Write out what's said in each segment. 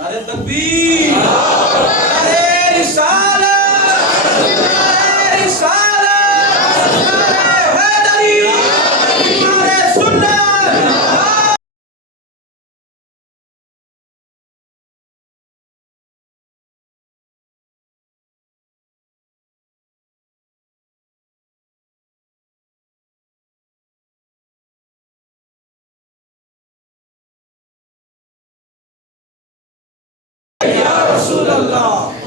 نعرہ تکبیر، نعرہ رسالت، نعرہ رسالت، نعرہ حیدری، نعرہ سنت۔ یا رسول اللہ۔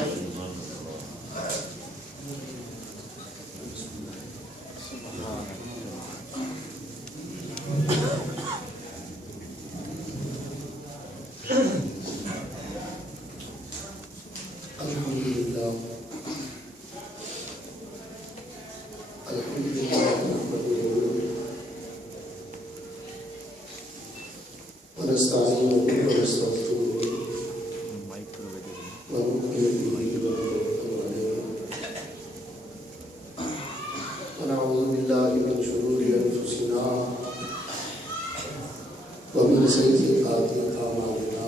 ونعوذ بالله من شرور أنفسنا ومن سيئات أعمالنا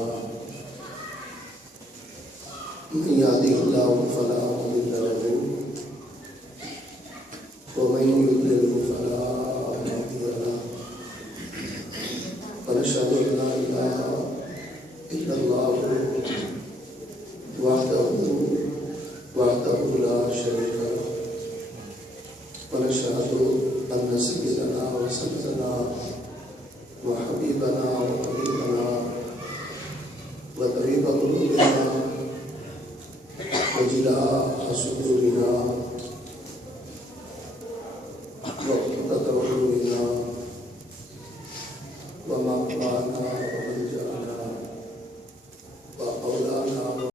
من يهده الله فلا مضل له ومن يضلل فلا هادي له ونشهد أن لا إله إلا الله وحده لا شريك له ونشهد أن سيدنا وسندنا وحبيبنا وطبيبنا وطبيب قلوبنا وجلاء صدورنا وقرة عيوننا ومقوانا وملجأنا وأولانا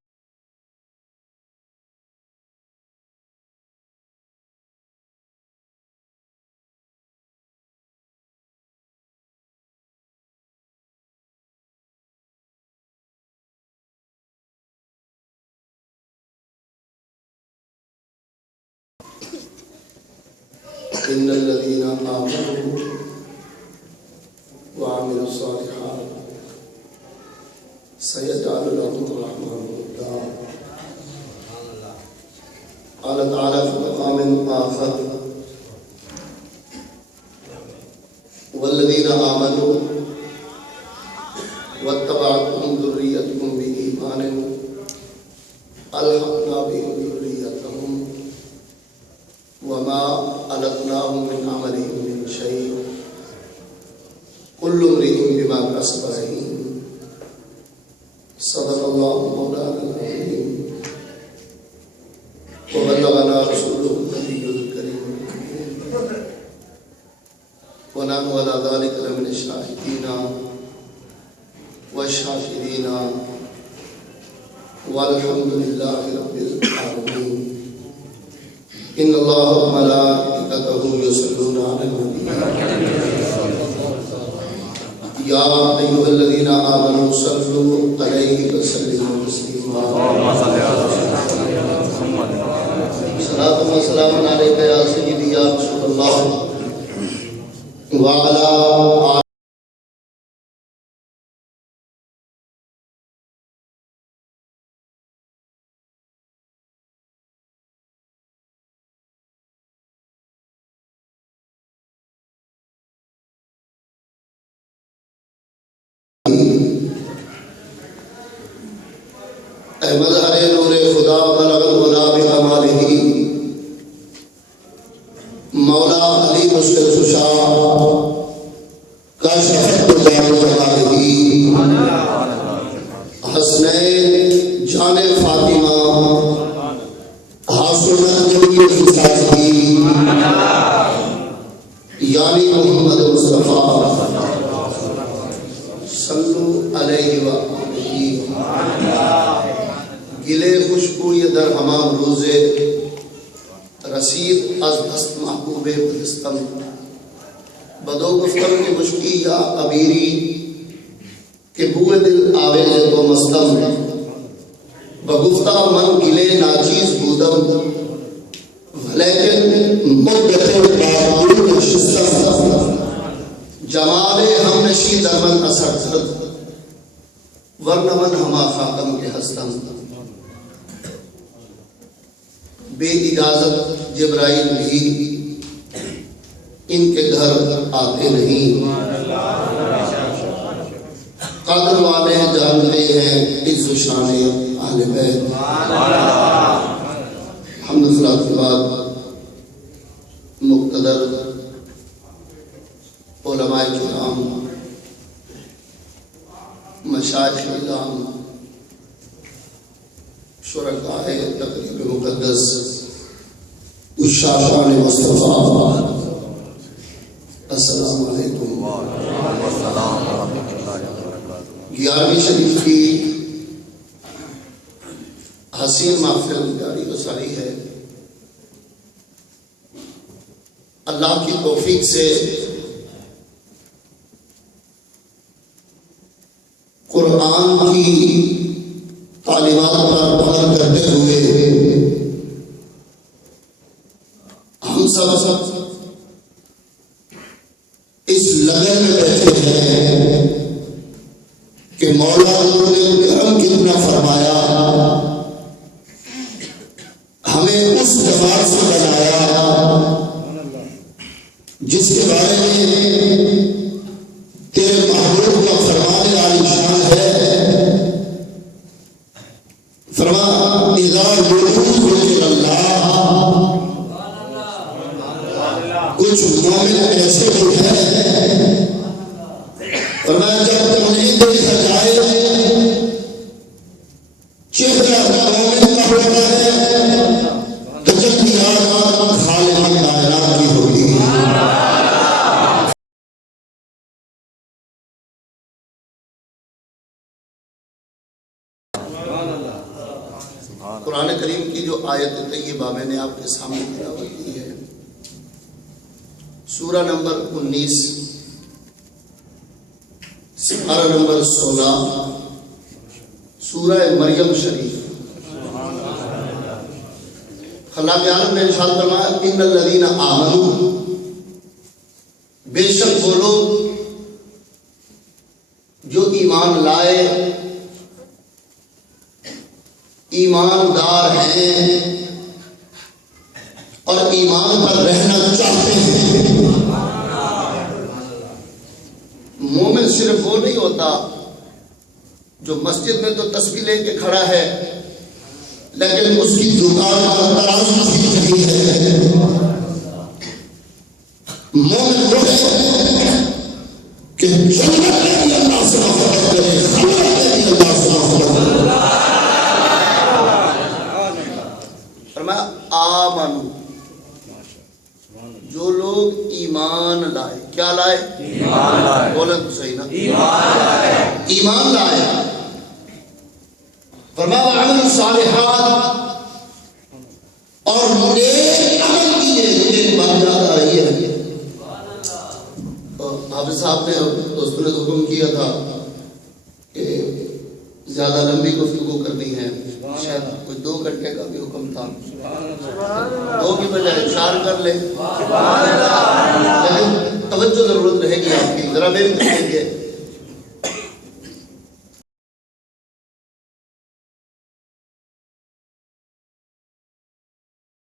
إن الذين آمنوا وعملوا الصالحات سيجعل لهم الرحمن ودا قال تعالى في مقام آخر والذين آمنوا واتبعتهم ذريتهم بإيمان ألحقنا بهم ذريتهم وما ألتناهم من عملهم من شيء كل امرئ بما كسب رهين صدق الله مولانا العظيم وبلغنا رسوله النبي الكريم ونحن على ذلك لمن الشاهدين والشاكرين والحمد لله رب العالمين إن الله وملائكته يصلون على النبي يا أيها الذين آمنوا صلوا عليه وسلموا تسليما صلاة وسلام عليك يا سيدي يا رسول الله وعلى آله مظہر نور خدا بلغ الغلا بکمالہ مولا علی مشکل کشا کشف جمالہ حسنین جان فاطمہ حسنت کی یعنی محمد مصطفیٰ صلو علیہ وآلہ گلے خوشبو یہ در ہمام روزے رسید از دست محبوب بدستم بدو گفتم کی مشکی یا عبیری کہ بوئے دل آویز تو مستم بگفتہ من گلے ناچیز بودم ولیکن مدت بابور شستم جمال ہم نشی درمن اثر زد ورنہ من ہما خاتم کے ہستم، بے اجازت جبرائیل بھی ان کے گھر آتے نہیں۔ قدر والے جانتے ہیں عز و شان اہل بیت۔ حمد و صلاۃ کے بعد مقتدر علماء کرام، مشائخ کرام، شرکاء تقریب مقدس، عشاقان مصطفیٰ، السلام علیکم۔ 11ویں شریف کی حسین محفل جاری و ساری ہے۔ اللہ کی توفیق سے قرآن کی تعلیمات پر عمل کرتے ہوئے ہم سب اس لگن میں بیٹھے ہیں کہ مولا نے کرم کتنا فرمایا، ہمیں اس جماعت سے بنایا جس کے بارے میں تیرے محبوب کا فرمان عالی شان ہے۔ فرما اذا ذکر اللہ، کچھ مومن ایسے بھی ہیں فرمایا جب تم نہیں دیکھا جائے چہرہ مومن کا ہوتا ہے تو جلدی خالق کائنات کی ہوتی ہے۔ قرآن کریم کی جو آیت طیبہ میں نے آپ کے سامنے تلاوت کی ہے، سورہ نمبر 19، سپارہ نمبر 16، سورہ مریم شریف۔ خلاق عالم نے ارشاد فرمایا ان الذین آمنوا، بے شک وہ لوگ جو ایمان لائے، ایماندار ہیں اور ایمان پر رہنا چاہتے ہیں۔ مومن صرف وہ نہیں ہوتا جو مسجد میں تو تسبیح لے کے کھڑا ہے لیکن اس کی دکان کا ترازو ٹھیک نہیں ہے۔ مومن وہ ہے کہ جنت میں بھی اللہ سے محبت کرے، خلوت میں بھی اللہ سے محبت کرے۔ آمنو، جو لوگ ایمان لائے، کیا لائے؟ ایمان لائے، بولیں تو صحیح نا، ایمان لائے، ایمان لائے۔ فرمایا وعملوا الصالحات، اور نیک عمل کیے۔ ایک بات یاد آ رہی ہے، حافظ صاحب نے دوستوں نے حکم کیا تھا کہ زیادہ لمبی گفتگو کرنی ہے، شاید کوئی 2 گھنٹے کا بھی حکم تھا، 2 کی بجائے 4 کر لیں، لیکن توجہ ضرورت رہے گی آپ کی، ذرا میری طرف دیکھیے۔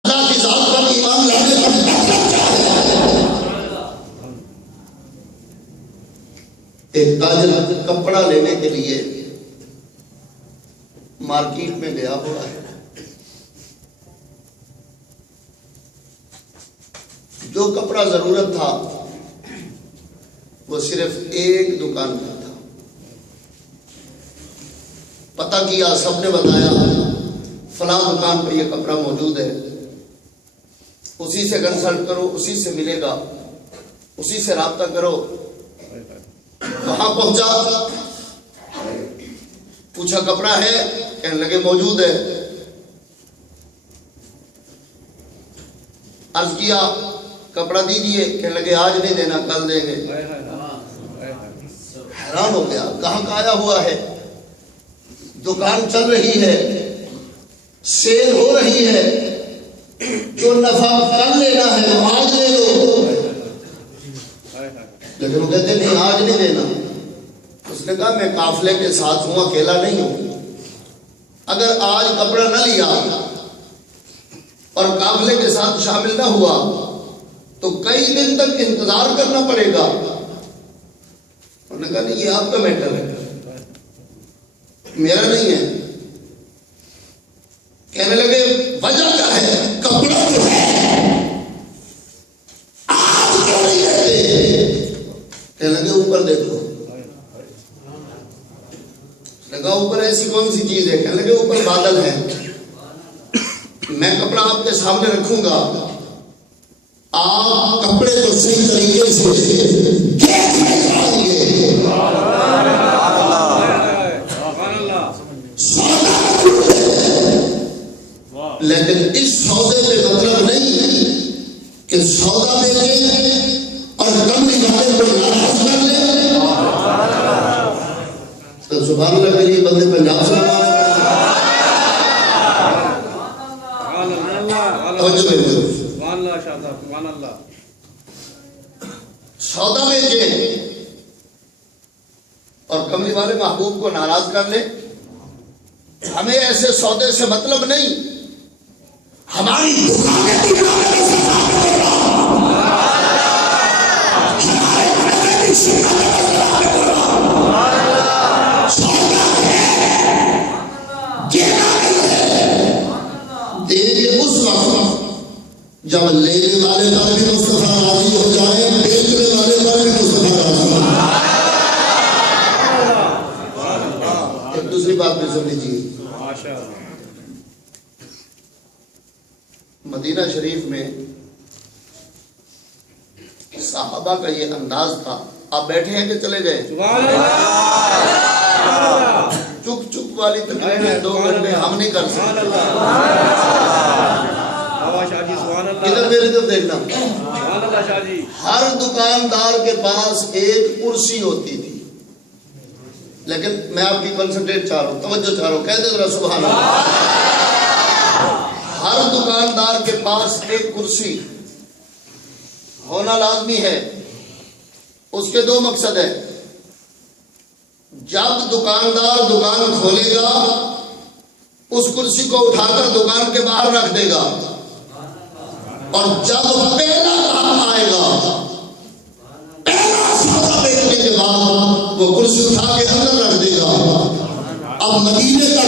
اللہ کی ذات پر ایمان لانے کا مطلب کیا ہے؟ ایک تاجر کپڑا لینے کے لیے مارکیٹ میں گیا ہوا ہے، جو کپڑا ضرورت تھا وہ صرف ایک دکان پر تھا۔ پتہ کیا، سب نے بتایا فلاں دکان پر یہ کپڑا موجود ہے، اسی سے کنسلٹ کرو، اسی سے ملے گا، اسی سے رابطہ کرو۔ وہاں پہنچا، پوچھا کپڑا ہے؟ کہنے لگے موجود ہے۔ عرض کیا کپڑا دیجیے، کہنے لگے آج نہیں دینا، کل دیں گے۔ حیران ہو گیا، کہاں کا آیا ہوا ہے، دکان چل رہی ہے، سیل ہو رہی ہے، جو نفع کل لینا ہے وہ آج لے لو، لیکن وہ کہتے نہیں آج نہیں دینا۔ اس نے کہا میں قافلے کے ساتھ ہوں، اکیلا نہیں ہوں، اگر آج کپڑا نہ لیا اور قافلے کے ساتھ شامل نہ ہوا تو کئی دن تک انتظار کرنا پڑے گا۔ انہوں نے کہا نہیں یہ آپ کا میٹر ہے، میرا نہیں ہے۔ کہنے لگے وجہ کیا ہے؟ کپڑا جو ہے آپ کیوں نہیں رہتے؟ کہنے لگے اوپر دیکھو۔ لگا اوپر ایسی کون سی چیز ہے؟ کہنے لگے اوپر بادل ہے، میں کپڑا آپ کے سامنے رکھوں گا، آپ کپڑے کو صحیح طریقے سے لیکن اس سودے پہ مطلب نہیں ہے کہ سودا بیچے اور کمری والے کو ناراض کر لے۔ تو سبحان اللہ کے لیے بندے پنجاب سے سودا بیچے اور کمری والے محبوب کو ناراض کر لے۔ ہمیں ایسے سودے سے مطلب نہیں، ہماری اس وقت جب لینے والے پر بھی مصطفیٰ راضی ہو جائے، بیچنے والے پر بھی مصطفیٰ راضی ہو جائے۔ ایک دوسری بات بھی سن لیجیے، مدینہ شریف میں صحابہ کا یہ انداز تھا۔ آپ بیٹھے ہیں کہ چلے گئے؟ چک چک والی تقریباً 2 گھنٹے ہم نہیں کر سکتے۔ ادھر میری طرف دیکھنا، ہر دکاندار کے پاس ایک کرسی ہوتی تھی، لیکن میں آپ کی کنسنٹریٹ چاہ رہا ہوں، توجہ چاہ رہا ہوں، کہہ دے ذرا سبحان اللہ۔ ہر دکاندار کے پاس ایک کرسی ہونا لازمی ہے۔ اس کے 2 مقصد ہیں، جب دکاندار دکان کھولے گا اس کرسی کو اٹھا کر دکان کے باہر رکھ دے گا، اور جب پہلا کام آئے گا، پہلا سودا بیچنے کے بعد وہ کرسی اٹھا کے اندر رکھ دے گا۔ اب مدینے کا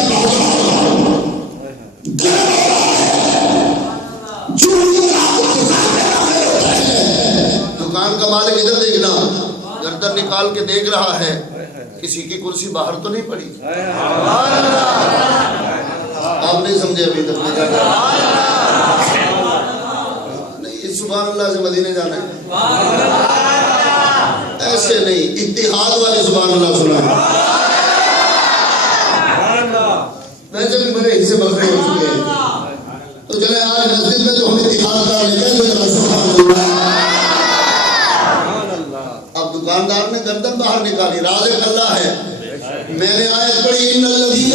دکان کا مالک ادھر دیکھنا، گردن نکال کے دیکھ رہا ہے کسی کی کرسی باہر تو نہیں پڑی۔ آپ نہیں سمجھے ابھی تک؟ نہیں، سبحان اللہ سے مدینے جانا ہے، ایسے نہیں، اتحاد والے سبحان اللہ سنا ہے۔ ویسے بھی بڑے حصے بکرے ہو چکے ہیں، تو چلے آج مسجد میں تو ہم اتحاد کر لیں گے۔ اب دکاندار نے گردن باہر نکالی، رازق اللہ ہے۔ میں نے آیت پڑھی، ان الذین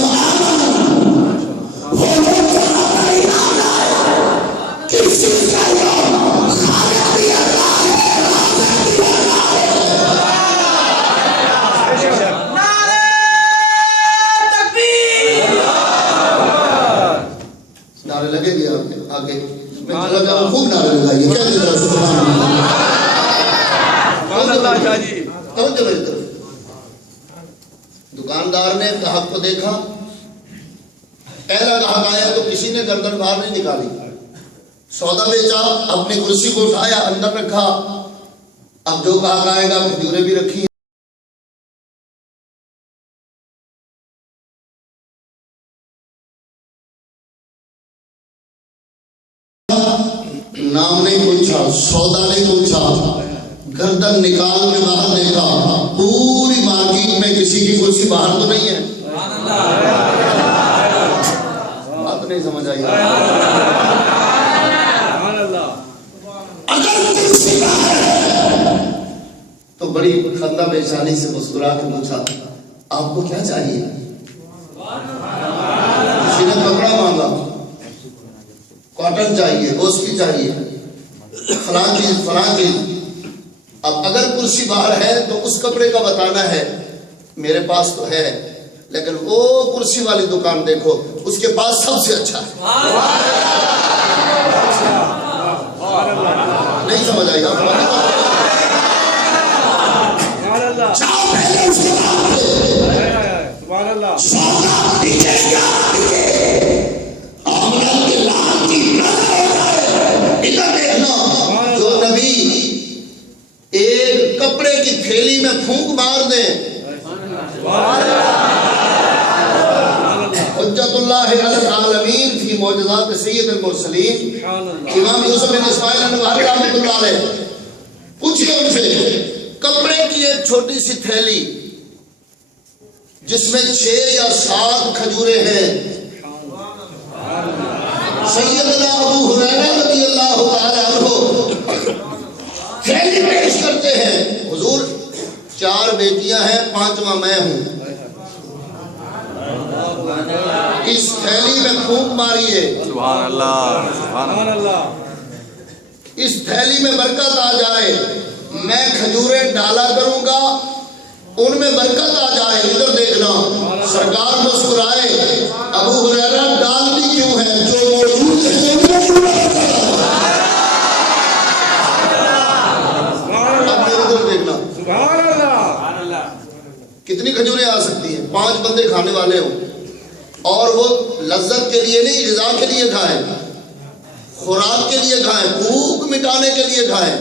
نعرے لگے گی آگے میں چلا جاؤں، خوب نعرے لگائیے، کیا دے رہا سبحان اللہ۔ توجہ میری طرف، دکاندار نے گاہک کو دیکھا، پہلا گاہک آیا تو کسی نے گردن باہر نہیں نکالی، سودا بیچا، اپنی کرسی کو اٹھایا، اندر رکھا۔ اب جو گاہک آئے گا کھجوریں بھی رکھی، نام نہیں پوچھا، سودا نہیں پوچھا، گردن نکال کے باہر دیکھا، پوری مارکیٹ میں کسی کی کرسی باہر تو نہیں ہے۔ بات نہیں سمجھ آئی؟ اگر کرسی باہر ہے تو بڑی خندہ پیشانی سے مسکرا کے پوچھا، آپ کو کیا چاہیے؟ کسی نے کپڑا مانگا، کاٹن چاہیے، گوشت کی چاہیے، فلاں چیز۔ اب اگر کرسی باہر ہے تو اس کپڑے کا بتانا ہے، میرے پاس تو ہے لیکن وہ کرسی والی دکان دیکھو اس کے پاس سب سے اچھا ہے. نہیں سمجھ آئی آپ؟ جاؤ پہلے اس کے بعد سوگات دیجیے گا آمدن کے لان کی ادھر دیکھنا. جو نبی ایک کپڑے کی تھیلی میں پھونک مار دیں حجت اللہ علی العالمین فی معجزات سید المرسلین امام یوسف بن اسماعیل النبہانی رحمۃ اللہ علیہ, پوچھئے ان سے کپڑے کی ایک چھوٹی سی تھیلی جس میں 6 یا 7 کھجوریں ہیں, سیدنا ابو ہریرہ رضی اللہ تعالی عنہ تھیلی پیش کرتے ہیں, حضور 4 بیٹیاں ہیں 5واں میں ہوں, اس تھیلی میں پھونک ماریے. سبحان اللہ سبحان اللہ. اس تھیلی میں برکت آ جائے, میں کھجوریں ڈالا کروں گا ان میں برکت آ جائے. ادھر دیکھنا سرکار مسکرائے, ابو ہریرہ ڈالتی کیوں ہے جو موجود ہے. اب میرے ادھر دیکھنا کتنی کھجوریں آ سکتی ہیں, 5 بندے کھانے والے ہوں اور وہ لذت کے لیے نہیں, غذا کے لیے کھائیں, خوراک کے لیے کھائیں, بھوک مٹانے کے لیے کھائیں.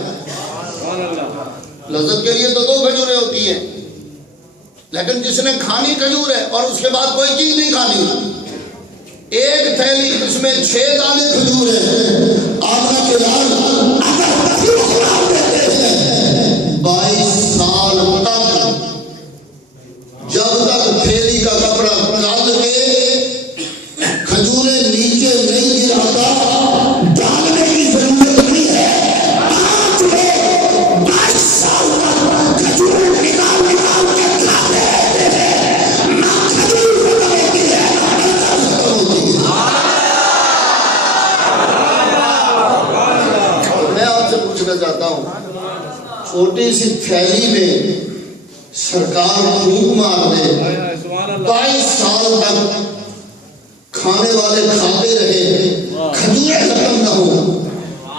لذت کے لیے تو 2 کھجوریں ہوتی ہیں لیکن جس نے کھانی کھجور ہے اور اس کے بعد کوئی چیز نہیں کھانی, ایک تھیلی جس میں 6 دانے کھجور ہیں, آقا کے لال 22 سال تک جب تک تھیلی کا کپڑا ڈال کے کھجوریں نیچے نہیں گراتا ڈالنے کی ضرورت نہیں ہے. 22 سال تک کھجوریں نکال نکال کے کھاتے ہیں, نہ کھجور ختم ہوتی ہے نہ ہوتی ہے. میں آپ سے پوچھنا چاہتا ہوں, چھوٹی سی تھیلی میں سرکار پھونک مار دے, 22 سال تک کھانے والے کھاتے رہے, کھجوریں ختم نہ ہو,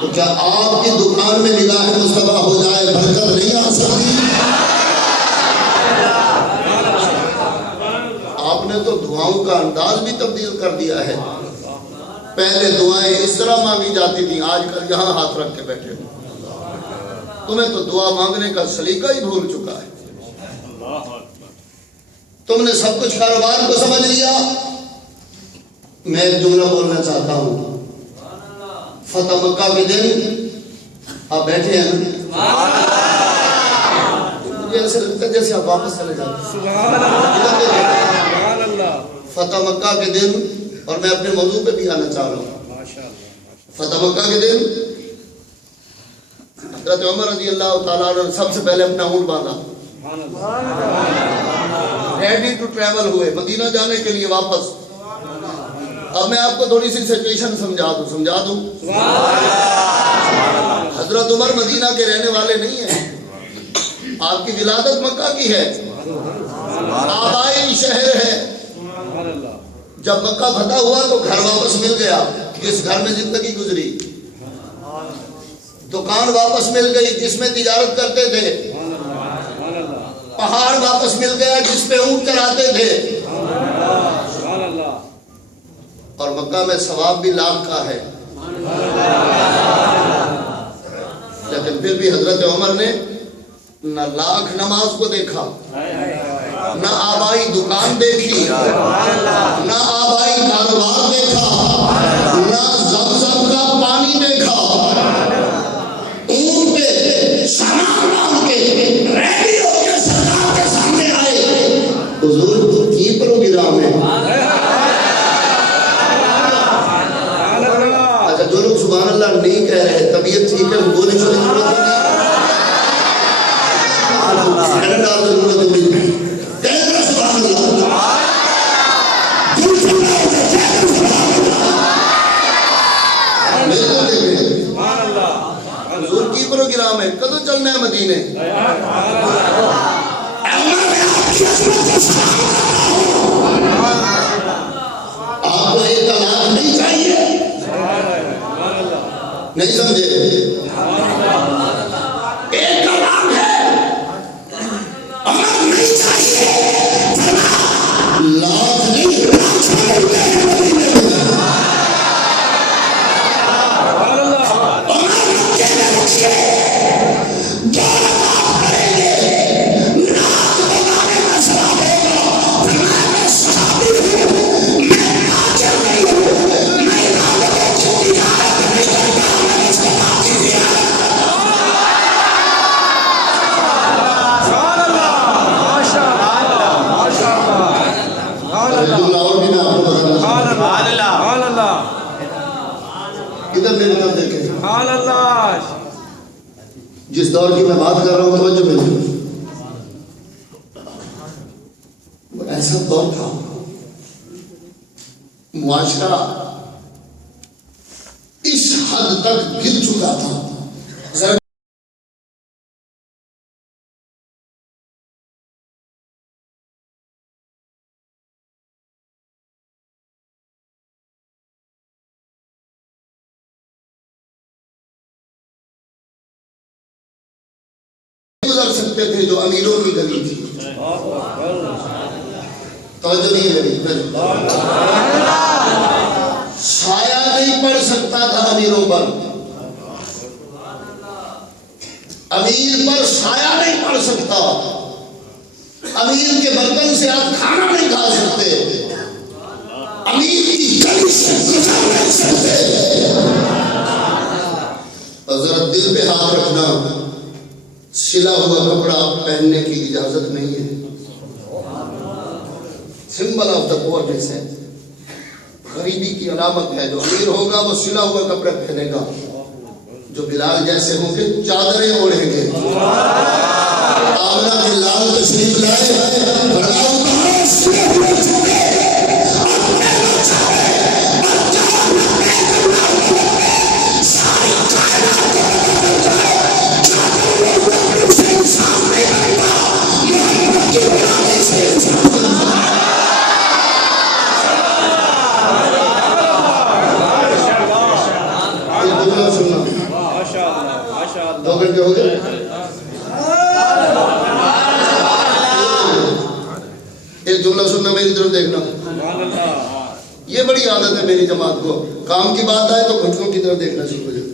تو کیا آپ کی دکان میں نگاہ مصطفیٰ ہو جائے برکت نہیں آ سکتی؟ آپ نے تو دعاؤں کا انداز بھی تبدیل کر دیا ہے. پہلے دعائیں اس طرح مانگی جاتی تھیں, آج کل یہاں ہاتھ رکھ کے بیٹھے ہو. تمہیں تو دعا مانگنے کا سلیقہ ہی بھول چکا ہے. تم نے سب کچھ کاروبار کو سمجھ لیا. میں ایک جملہ بولنا چاہتا ہوں, فتح مکہ کے دن آپ بیٹھے ہیں نا, مجھے ایسے لگتا ہے جیسے آپ واپس چلے جاتے ہیں. فتح مکہ کے دن, اور میں اپنے موضوع پہ بھی آنا چاہ رہا ہوں. فتح مکہ کے دن حضرت عمر رضی اللہ تعالیٰ عنہ سب سے پہلے اپنا اونٹ باندھا, ریڈی ٹو ٹریول ہوئے مدینہ جانے کے لیے واپس. اب میں آپ کو تھوڑی سی سچویشن سمجھا دوں. حضرت عمر مدینہ کے رہنے والے نہیں ہیں, آپ کی ولادت مکہ کی ہے, آبائی شہر ہے. جب مکہ فتح ہوا تو گھر واپس مل گیا, جس گھر میں زندگی گزری. دکان واپس مل گئی جس میں تجارت کرتے تھے. پہاڑ واپس مل گیا جس پہ اونٹ چراتے تھے. اور مکہ میں ثواب بھی لاکھ کا ہے. لیکن پھر بھی حضرت عمر نے نہ لاکھ نماز کو دیکھا, نہ آبائی دکان دیکھی, نہ آبائی کاروبار دیکھا, نہ زمزم کا پانی دیکھا. اونٹ پہ سامان ڈال کے ریڈی ہو کے سرکار کے سامنے آئے. حضور کی پروگرام ہے. اچھا جو لوگ سبحان اللہ نہیں کہہ رہے, طبیعت ٹھیک ہے, وہ نہیں چھوڑی ضرورت نہیں. حضور کی پروگرام ہے, کدو چلنا ہے مدینے. سمجھے. ایک کلام ہے اور نہیں چاہیے لاکھ نہیں جس دور کی میں بات کر رہا ہوں توجہ ملے. وہ ایسا دور تھا معاشرہ اس حد تک گر چکا تھا. ذرا گزر سکتے تھے جو امیروں کی گلی تھی. توجہ نہیں میری. سایہ نہیں پڑ سکتا تھا امیروں پر. امیر پر سایہ نہیں پڑ سکتا. امیر کے برتن سے آپ کھانا نہیں کھا سکتے. امیر کی گلی سے گزر نہیں سکتے. ذرا دل پہ ہاتھ رکھنا. سلا ہوا کپڑا پہننے کی اجازت نہیں ہے. سمبل آف دا پورنس ہے. غریبی کی علامت ہے. جو امیر ہوگا وہ سلا ہوا کپڑا پہنے گا. جو بلال جیسے ہوں گے چادریں اوڑھیں گے. آمنہ بلال تشریف لائے. ہو گئے. ایک جملہ سننا, میری طرف دیکھنا. یہ بڑی عادت ہے میری جماعت کو. کام کی بات آئے تو گھٹنوں کی طرف دیکھنا شروع ہو جاتا.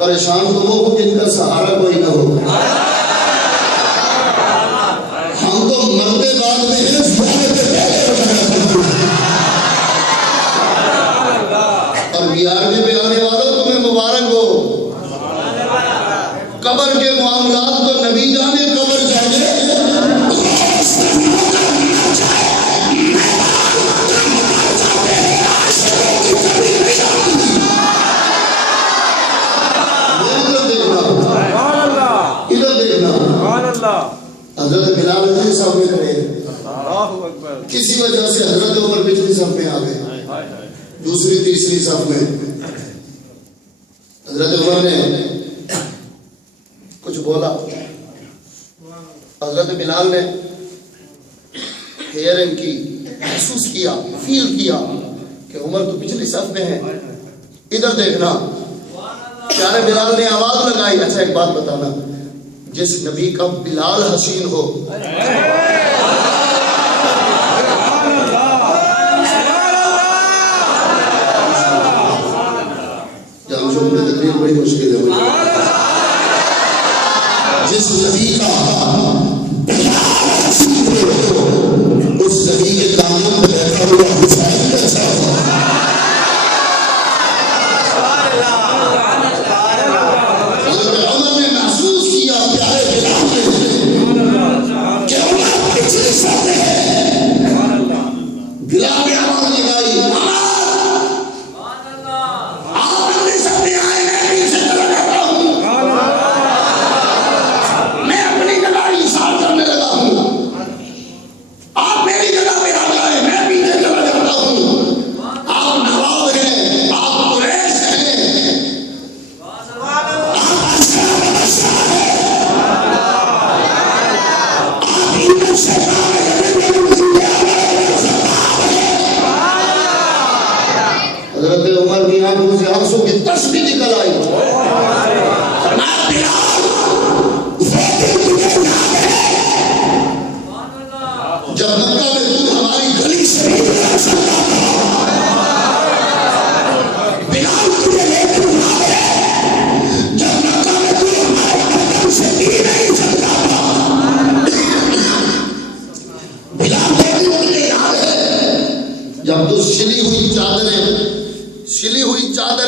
پریشان تو وہ ہو جن کا سہارا کوئی نہ ہو. ہم تو مرتے بعد میں ہیں اور 11ویں پہ آنے والوں تمہیں مبارک ہو. قبر کے معاملات تو نبی جانے قبر جانے. ادھر دیکھنا. حضرت بلال پچھلی صف میں کھڑے ہیں. کسی وجہ سے حضرت عمر پچھلی صف میں آ گئے. دوسری تیسری صف میں حضرت عمر نے کچھ بولا. حضرت بلال نے ہیئرنگ کی, محسوس کیا, فیل کیا کہ عمر تو پچھلی صف میں ہے. ادھر دیکھنا. پیارے بلال نے آواز لگائی. اچھا ایک بات بتانا, جس نبی کا بلال حسین ہو تقریر بڑی مشکل ہے. جس نبی کا اس نبی کے دامن میں بیٹھا ہوا حسین کیسا ہو. حضرت عمر نے محسوس کیا پیارے بلال نے کہ عمر پچھلے صف میں ہے. بلال نے آواز لگائی,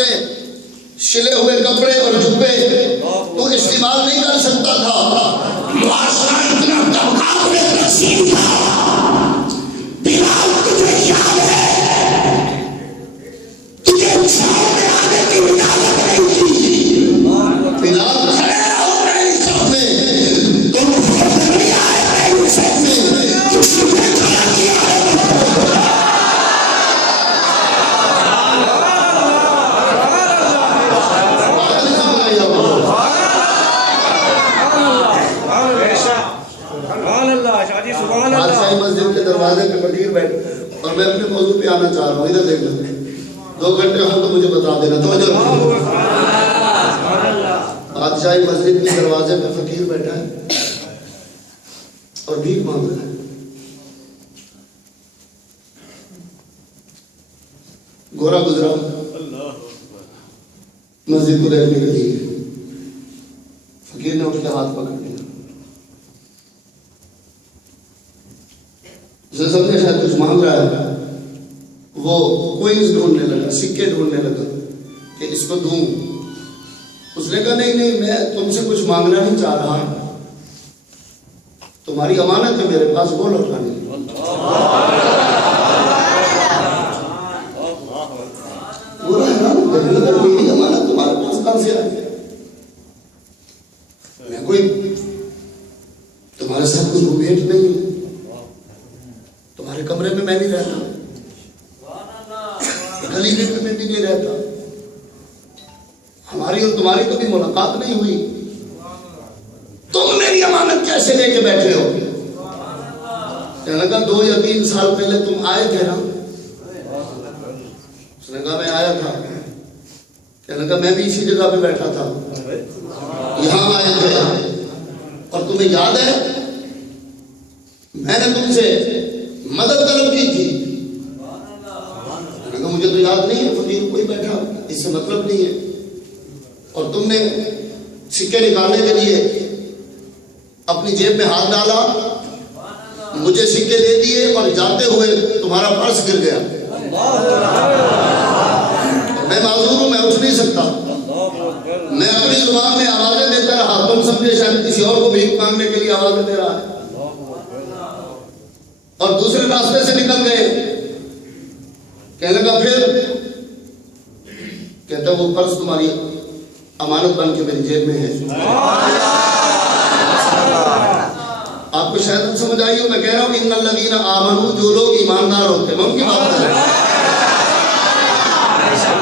سارے سلے ہوئے کپڑے اور جبے تو استعمال نہیں کر سکتا تھا. معاشرہ اتنا طبقات میں تقسیم تھا. بلال تجھے یاد ہے تجھے چھاؤں میں آنے کی اجازت نہیں تھی. بلال کھڑے رہو میری صف میں, تم فرد نہیں آئے میری صف میں, کسی نے کھڑا کیا ہے. بادشاہی مسجد کے دروازے پہ فقیر بیٹھ اور میں اپنے موضوع پہ آنا چاہ رہا ہوں. ادھر دیکھ لیں 2 گھنٹے ہوں تو مجھے بتا دینا. توجہ بادشاہی مسجد کے دروازے پہ فقیر بیٹھا ہے اور بھیک مانگ رہا ہے. گورا گزرا مسجد کو دیکھنے کے لیے. فقیر نے اٹھ کے ہاتھ پکڑ لیا. اسے سمجھے شاید کچھ مانگ رہا ہے. وہ کوئنز ڈھونڈنے لگا, سکے ڈھونڈنے لگا کہ اس کو دوں. اس نے کہا نہیں نہیں, میں تم سے کچھ مانگنا نہیں چاہ رہا, تمہاری امانت ہے میرے پاس, وہ لوٹانے. میری امانت تمہارے پاس کہاں سے آئی؟ میں کوئی تمہارے ساتھ کوئی روبیٹ نہیں ہوں, تمہارے کمرے میں میں نہیں رہتا, گلی میں بھی نہیں رہتا, ہماری اور تمہاری کبھی ملاقات نہیں ہوئی. تم میری امانت کیسے لے کے بیٹھے ہو؟ کہنے لگا 2 یا 3 سال پہلے تم آئے تھے نا. اس نے کہا میں آیا تھا. کہنے لگا میں بھی اسی جگہ پہ بیٹھا تھا, یہاں آئے تھے, اور تمہیں یاد ہے میں نے تم سے مدد طلب کی تھی. مجھے تو یاد نہیں ہے, فقیر کوئی بیٹھا, اس سے مطلب نہیں ہے. اور تم نے سکے نکالنے کے لیے اپنی جیب میں ہاتھ ڈالا, مجھے سکے دے دیے, اور جاتے ہوئے تمہارا پرس گر گیا. میں معذور ہوں, میں اٹھ نہیں سکتا. میں اپنی زبان میں آوازیں دیتا رہا, تم سمجھے شاید کسی اور کو بھیک مانگنے کے لیے آوازیں دے رہا ہے, اور دوسرے راستے سے نکل گئے. کہنے لگا پھر, کہتا وہ پرس تمہاری امانت بن کے میری جیب میں ہے. آپ کو شاید سمجھ آئی ہو, میں کہہ رہا ہوں ان الذین آمنوا, جو لوگ ایماندار ہوتے ہیں, میں ان کی بات کر رہا ہوں.